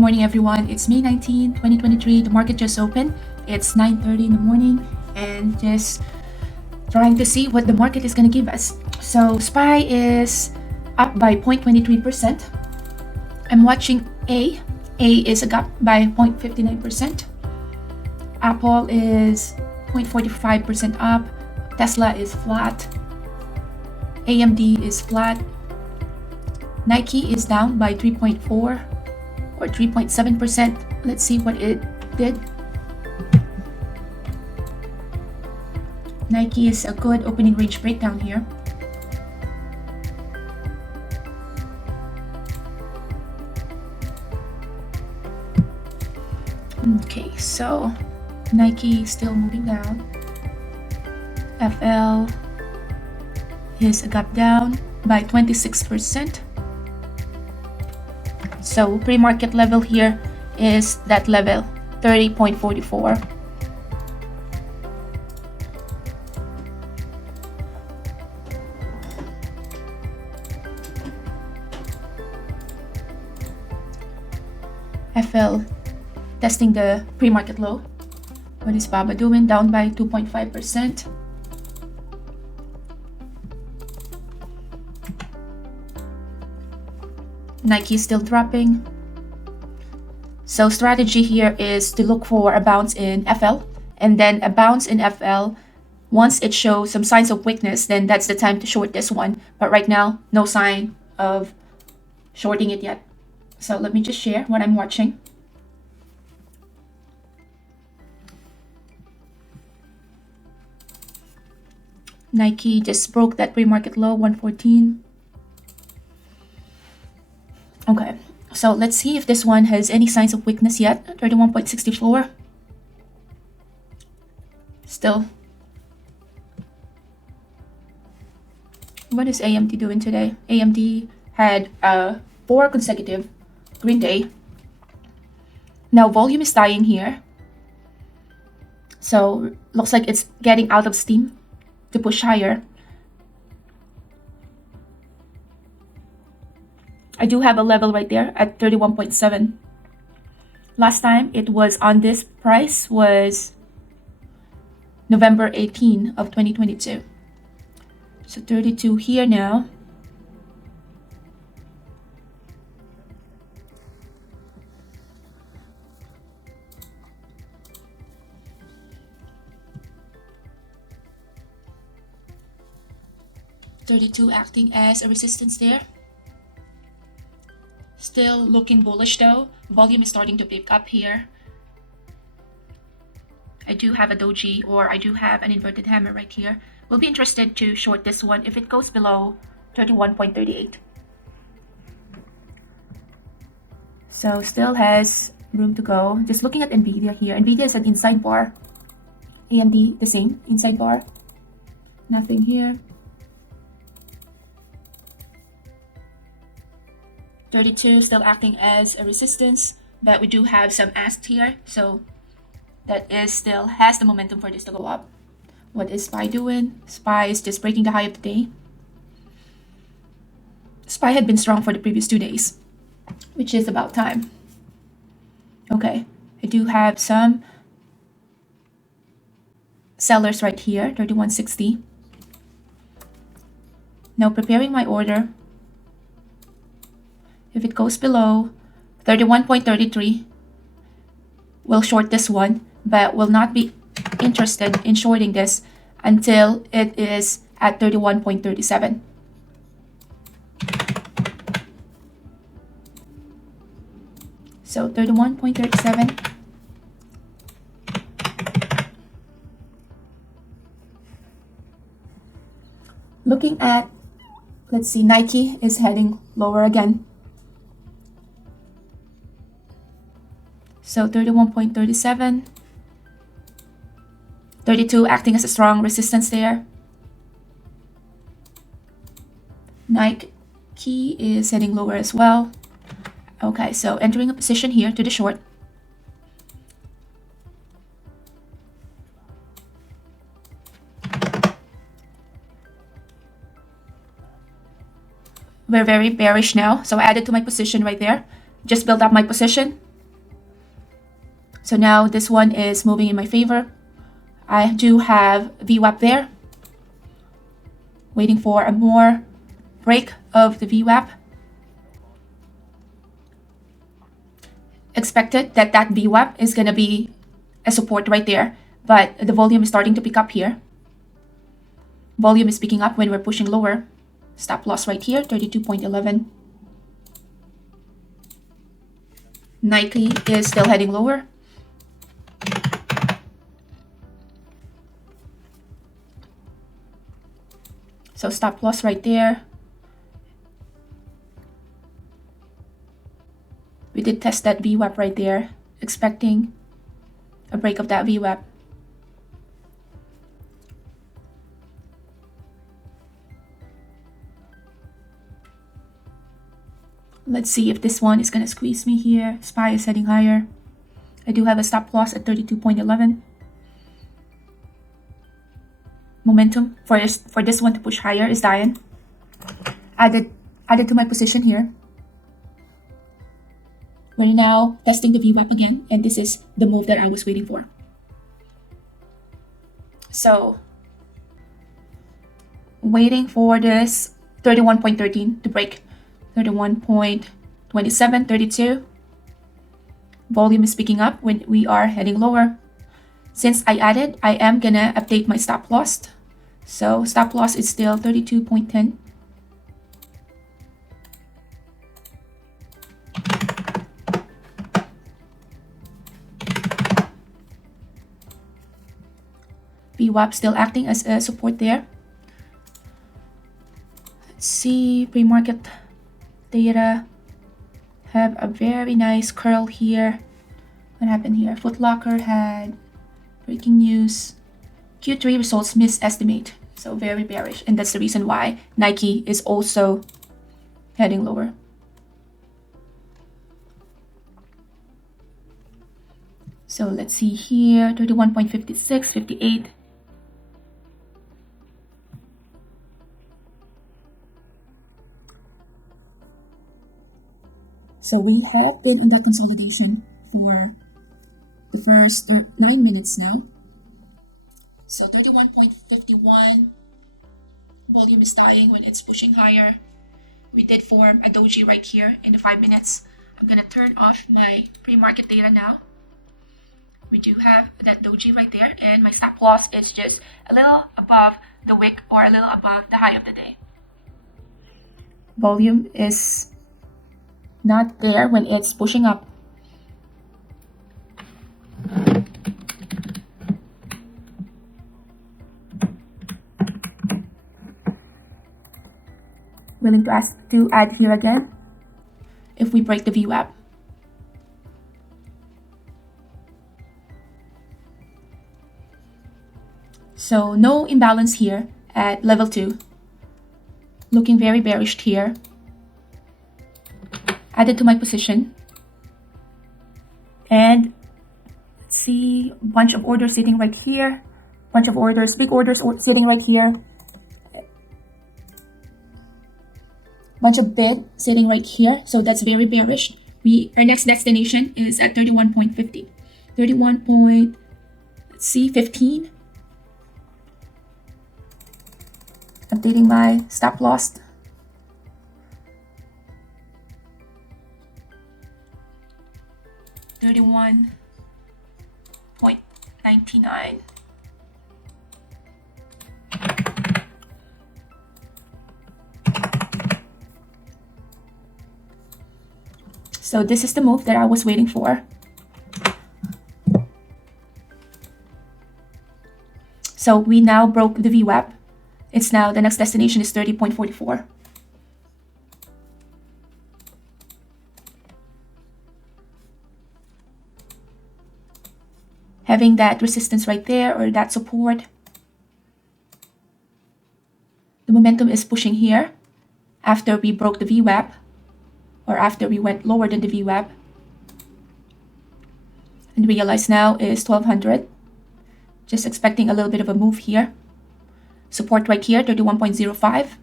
morning, everyone. It's May 19, 2023. The market just opened. It's 9:30 in the morning, and just trying to see what the market is going to give us. So SPY is up by 0.23%. I'm watching A. A is up by 0.59%. Apple is 0.45% up. Tesla is flat. AMD is flat. Nike is down by 3.4 or 3.7%. Let's see what it did. Nike is a good opening range breakdown here. Okay, so Nike is still moving down. FL is a gap down by 26%. So pre-market level here is that level 30.44. FL testing the pre-market low. What is BABA doing? Down by 2.5%. Nike is still dropping. So strategy here is to look for a bounce in FL, and then a bounce in FL. Once it shows some signs of weakness, then that's the time to short this one. But right now, no sign of shorting it yet. So let me just share what I'm watching. Nike just broke that pre-market low, 114. Okay, so let's see if this one has any signs of weakness yet. 31.64. Still. What is AMD doing today? AMD had 4 consecutive green day. Now volume is dying here. So looks like it's getting out of steam to push higher. I do have a level right there at 31.7. Last time it was on this price was November 18 of 2022. So 32 here now. $32 acting as a resistance there. Still looking bullish though. Volume is starting to pick up here. I do have a doji, or I do have an inverted hammer right here. We'll be interested to short this one if it goes below 31.38. So still has room to go. Just looking at Nvidia here. Nvidia is an inside bar. AMD the same, inside bar. Nothing here. 32 still acting as a resistance, but we do have some ask here, so that is still has the momentum for this to go up. What is SPY doing? SPY is just breaking the high of the day. SPY had been strong for the previous 2 days, which is about time. Okay, I do have some sellers right here, 31.60. Now preparing my order. If it goes below 31.33, we'll short this one, but will not be interested in shorting this until it is at 31.37. So 31.37. Looking at, let's see, Nike is heading lower again. So 31.37. 32 acting as a strong resistance there. Nike is heading lower as well. Okay, so entering a position here to the short. We're very bearish now, so I added to my position right there. Just build up my position. So now this one is moving in my favor. I do have VWAP there. Waiting for a more break of the VWAP. Expected that VWAP is going to be a support right there, but the volume is starting to pick up here. Volume is picking up when we're pushing lower. Stop loss right here, 32.11. Nike is still heading lower. So stop loss right there. We did test that VWAP right there, expecting a break of that VWAP. Let's see if this one is going to squeeze me here. SPY is heading higher. I do have a stop loss at 32.11. Momentum for this one to push higher is dying. Added to my position here. We're now testing the VWAP again, and this is the move that I was waiting for. So, waiting for this 31.13 to break. 31.27, 32. Volume is picking up when we are heading lower. Since I added, I am gonna update my stop loss. So stop loss is still 32.10. VWAP still acting as a support there. Let's see, pre-market data have a very nice curl here. What happened here? Foot Locker had breaking news. Q3 results misestimate. So very bearish. And that's the reason why Nike is also heading lower. So let's see here, 31.56, 58. So we have been on that consolidation for the first 9 minutes now. So 31.51, volume is dying when it's pushing higher. We did form a doji right here in the 5 minutes. I'm gonna turn off my pre-market data now. We do have that doji right there, and my stop loss is just a little above the wick or a little above the high of the day. Volume is not there when it's pushing up. Willing to add here again if we break the VWAP. So no imbalance here at level 2. Looking very bearish here. Added to my position. And let's see, bunch of orders sitting right here. Bunch of orders, big orders sitting right here. Bunch of bid sitting right here. So that's very bearish. Our next destination is at 31.50. 15. Updating my stop loss. $31.99. So this is the move that I was waiting for. So we now broke the VWAP. It's now, the next destination is 30.44. Having that resistance right there, or that support. The momentum is pushing here after we broke the VWAP, or after we went lower than the VWAP. And realize now is 1200. Just expecting a little bit of a move here. Support right here, 31.05.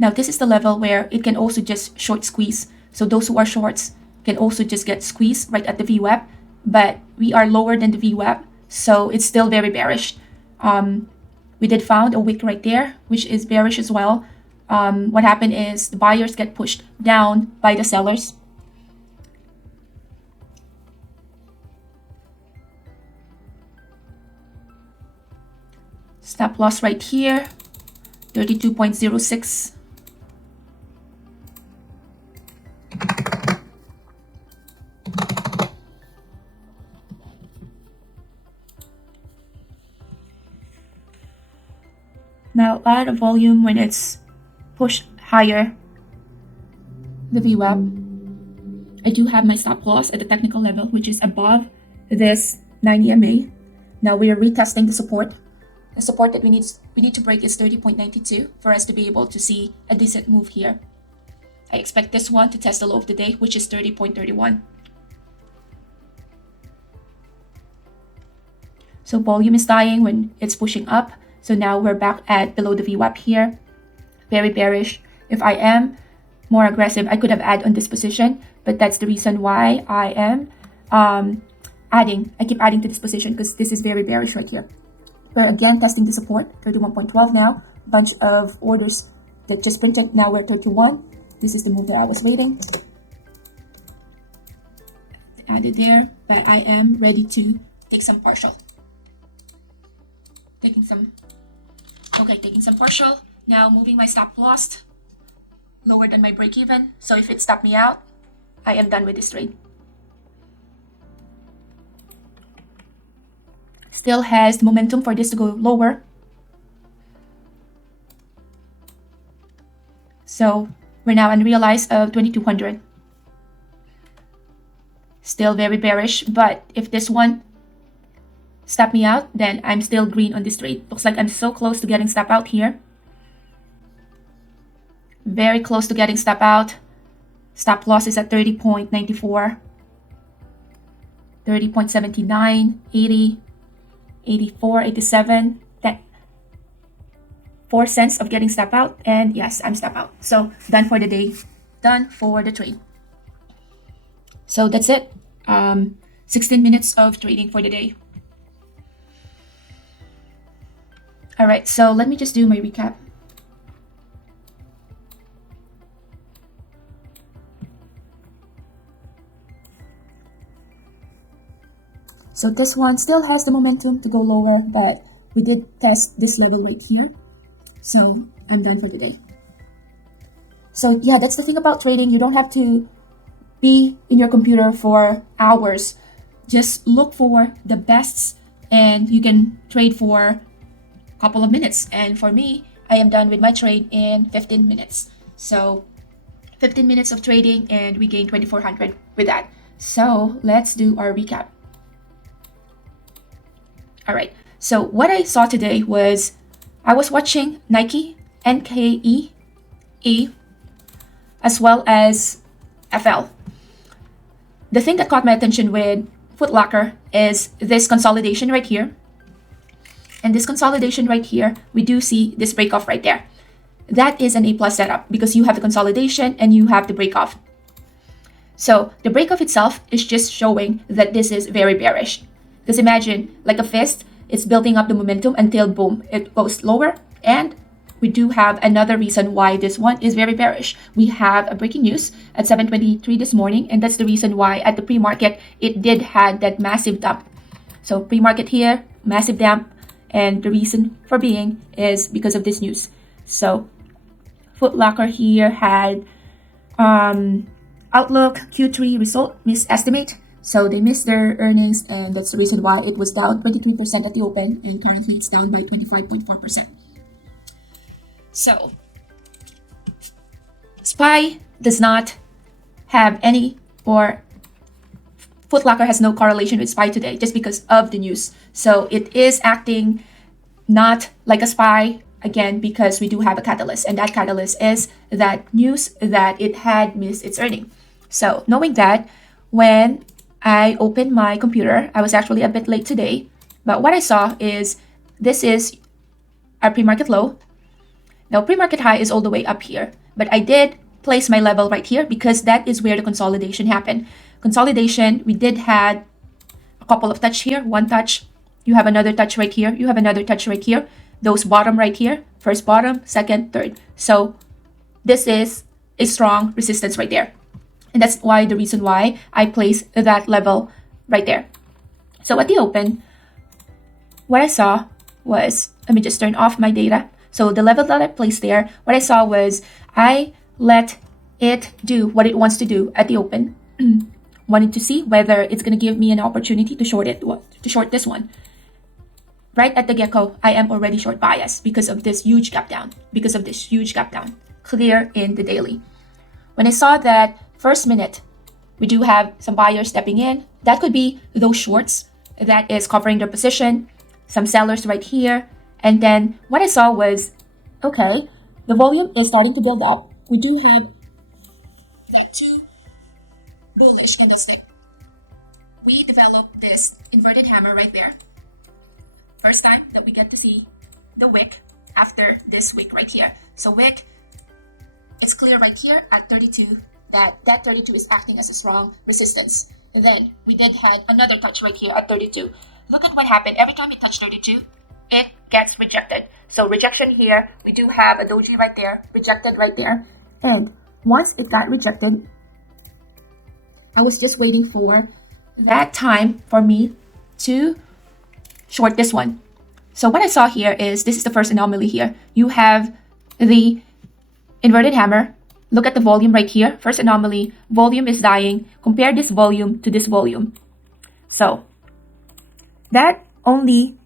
Now this is the level where it can also just short squeeze. So those who are shorts can also just get squeezed right at the VWAP, but we are lower than the VWAP, so it's still very bearish. We did found a wick right there, which is bearish as well. What happened is the buyers get pushed down by the sellers. Stop loss right here, 32.06. Now a lot of volume when it's pushed higher, the VWAP. I do have my stop loss at the technical level, which is above this 9 EMA. Now we are retesting the support. The support that we need to break is 30.92 for us to be able to see a decent move here. I expect this one to test the low of the day, which is 30.31. So volume is dying when it's pushing up. So now we're back at below the VWAP here. Very bearish. If I am more aggressive, I could have added on this position, but that's the reason why I am I keep adding to this position because this is very bearish right here. We're again testing the support, 31.12 now. Bunch of orders that just printed. Now we're 31. This is the move that I was waiting. Added there, but I am ready to take some partial. Taking some partial. Now moving my stop loss lower than my break even. So if it stopped me out, I am done with this trade. Still has the momentum for this to go lower. So we're now unrealized of 2200. Still very bearish, but if this one stop me out, then I'm still green on this trade. Looks like I'm so close to getting stop out here. Very close to getting stop out. Stop loss is at 30.94, 30.79, 80, 84, 87. That 4 cents of getting stop out, and yes, I'm stop out. So done for the day, done for the trade. So that's it. 16 minutes of trading for the day. All right, so let me just do my recap. So this one still has the momentum to go lower, but we did test this level right here. So I'm done for today. So yeah, that's the thing about trading. You don't have to be in your computer for hours. Just look for the bests and you can trade for a couple of minutes. And for me, I am done with my trade in 15 minutes. So 15 minutes of trading and we gained 2,400 with that. So let's do our recap. All right, so what I saw today was I was watching Nike, NKE, as well as FL. The thing that caught my attention with Foot Locker is this consolidation right here. And this consolidation right here, we do see this break off right there. That is an A+ setup because you have the consolidation and you have the break off. So the break off itself is just showing that this is very bearish. Because imagine, like a fist, it's building up the momentum until boom, it goes lower. And we do have another reason why this one is very bearish. We have a breaking news at 7:23 this morning, and that's the reason why at the pre-market, it did had that massive dump. So pre-market here, massive dump, and the reason for being is because of this news. So Foot Locker here had Outlook Q3 result misestimate. So they missed their earnings, and that's the reason why it was down 23% at the open, and currently it's down by 25.4%. So SPY does not have any, or Foot Locker has no correlation with SPY today just because of the news. So it is acting not like a SPY, again, because we do have a catalyst, and that catalyst is that news that it had missed its earning. So knowing that, when I opened my computer, I was actually a bit late today, but what I saw is this is our pre-market low, Now, pre-market high is all the way up here, but I did place my level right here because that is where the consolidation happened. Consolidation, we did had a couple of touch here, one touch, you have another touch right here, you have another touch right here, those bottom right here, first bottom, second, third. So this is a strong resistance right there. And that's why the reason why I placed that level right there. So at the open, what I saw was, let me just turn off my data. So the level that I placed there, what I saw was I let it do what it wants to do at the open. Wanted to see whether it's going to give me an opportunity to short it, to short this one. Right at the get-go, I am already short bias because of this huge gap down, clear in the daily. When I saw that first minute, we do have some buyers stepping in. That could be those shorts that is covering their position, some sellers right here. And then what I saw was, okay, the volume is starting to build up. We do have that 2 bullish candlestick. We developed this inverted hammer right there. First time that we get to see the wick after this wick right here. So wick, it's clear right here at 32 that 32 is acting as a strong resistance. And then we did had another touch right here at 32. Look at what happened. Every time it touched 32, it gets rejected. So rejection here, we do have a doji right there, rejected right there. And once it got rejected, I was just waiting for that time for me to short this one. So what I saw here is, this is the first anomaly here. You have the inverted hammer. Look at the volume right here. First anomaly, volume is dying. Compare this volume to this volume. So that only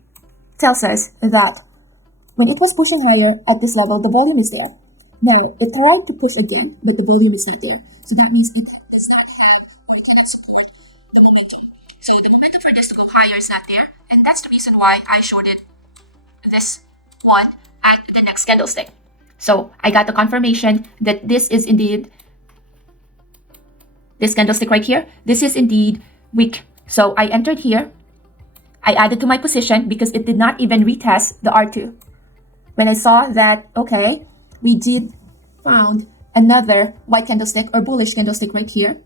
tells us that when it was pushing higher at this level, the volume is there. Now, it tried to push again, but the volume is not there. So that means it does not have, or it cannot support the momentum. So the momentum for this to go higher is not there. And that's the reason why I shorted this one at the next candlestick. So I got the confirmation that this is indeed, this candlestick right here, this is indeed weak. So I entered here. I added to my position because it did not even retest the R2. When I saw that, okay, we did found another white candlestick or bullish candlestick right here.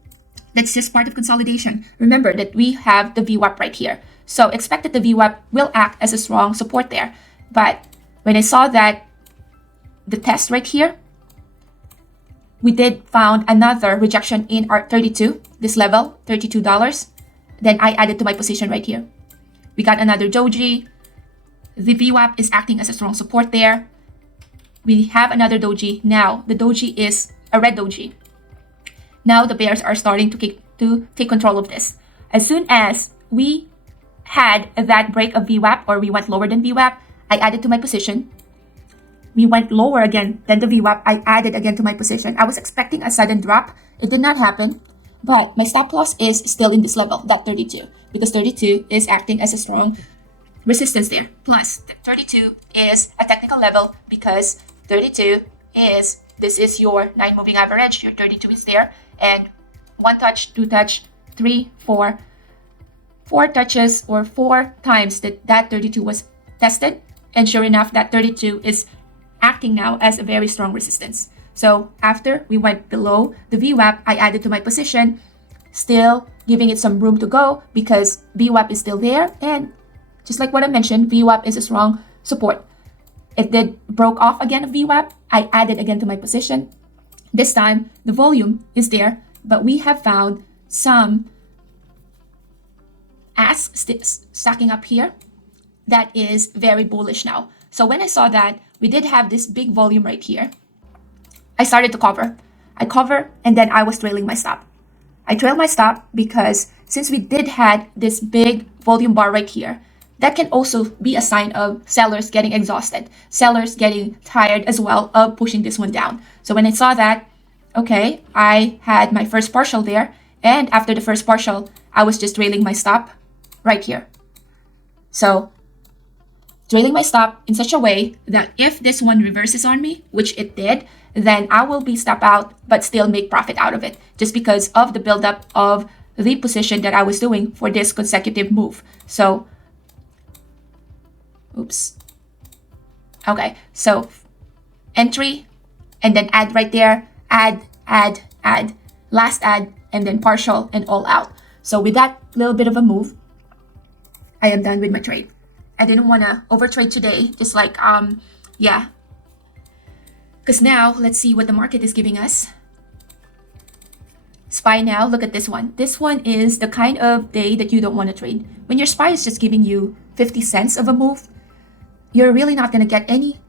That's just part of consolidation. Remember that we have the VWAP right here. So expect that the VWAP will act as a strong support there. But when I saw that the test right here, we did found another rejection in R32, this level, $32. Then I added to my position right here. We got another doji. The VWAP is acting as a strong support there. We have another doji. Now the doji is a red doji. Now the bears are starting to take control of this. As soon as we had that break of VWAP, or we went lower than VWAP, I added to my position. We went lower again than the VWAP. I added again to my position. I was expecting a sudden drop. It did not happen. But my stop loss is still in this level, that 32, because 32 is acting as a strong resistance there. Plus, 32 is a technical level because 32 is, this is your 9 moving average. Your 32 is there. And 1 touch, 2 touch, 3, 4, 4 touches, or 4 times that 32 was tested. And sure enough, that 32 is acting now as a very strong resistance. So after we went below the VWAP, I added to my position, still giving it some room to go because VWAP is still there. And just like what I mentioned, VWAP is a strong support. It did broke off again of VWAP. I added again to my position. This time, the volume is there, but we have found some asks stacking up here that is very bullish now. So when I saw that, we did have this big volume right here. I started to cover. I cover and then I was trailing my stop. I trailed my stop because since we did had this big volume bar right here, that can also be a sign of sellers getting exhausted, sellers getting tired as well of pushing this one down. So when I saw that, okay, I had my first partial there. And after the first partial, I was just trailing my stop right here. So trailing my stop in such a way that if this one reverses on me, which it did, then I will be stop out but still make profit out of it just because of the buildup of the position that I was doing for this consecutive move. So, oops. Okay, so, entry, and then add right there, add, last add, and then partial and all out. So with that little bit of a move, I am done with my trade. I didn't want to overtrade today, just like, yeah. Because now, let's see what the market is giving us. SPY now, look at this one. This one is the kind of day that you don't want to trade. When your SPY is just giving you 50 cents of a move, you're really not going to get any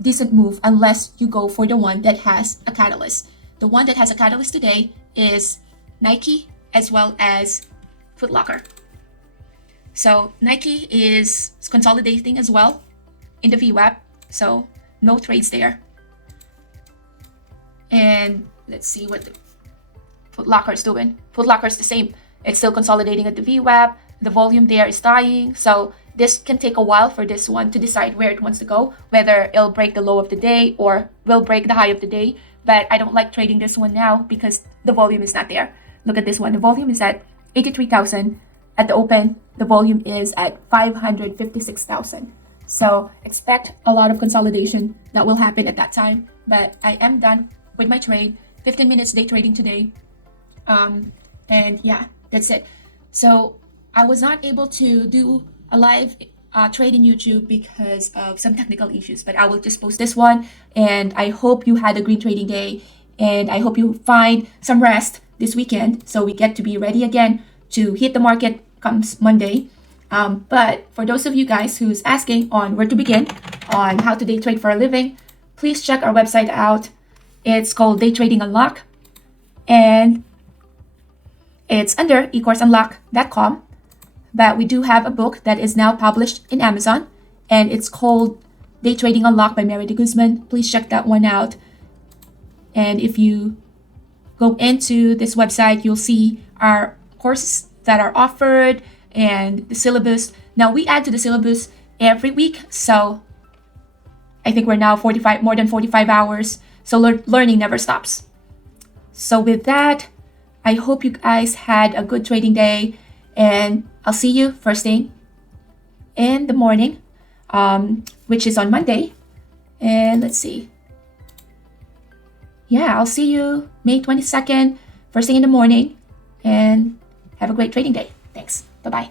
decent move unless you go for the one that has a catalyst. The one that has a catalyst today is Nike as well as Foot Locker. So Nike is consolidating as well in the VWAP, so no trades there. And let's see what the Foot Locker is doing. Foot Locker is the same. It's still consolidating at the VWAP. The volume there is dying. So this can take a while for this one to decide where it wants to go, whether it'll break the low of the day or will break the high of the day. But I don't like trading this one now because the volume is not there. Look at this one. The volume is at 83,000. At the open, the volume is at 556,000. So expect a lot of consolidation that will happen at that time. But I am done with my trade. 15 minutes day trading today. And yeah, that's it. So I was not able to do a live trade in YouTube because of some technical issues, but I will just post this one. And I hope you had a great trading day, and I hope you find some rest this weekend so we get to be ready again to hit the market comes Monday. But for those of you guys who's asking on where to begin on how to day trade for a living, please check our website out. It's called Day Trading Unlock, and it's under ecourseunlock.com. But we do have a book that is now published in Amazon, and it's called Day Trading Unlock by Mary De Guzman. Please check that one out. And if you go into this website, you'll see our courses that are offered and the syllabus. Now we add to the syllabus every week, so I think we're now more than 45 hours. So learning never stops. So with that, I hope you guys had a good trading day, and I'll see you first thing in the morning, which is on Monday. And let's see. Yeah, I'll see you May 22nd, first thing in the morning, and have a great trading day. Thanks. Bye-bye.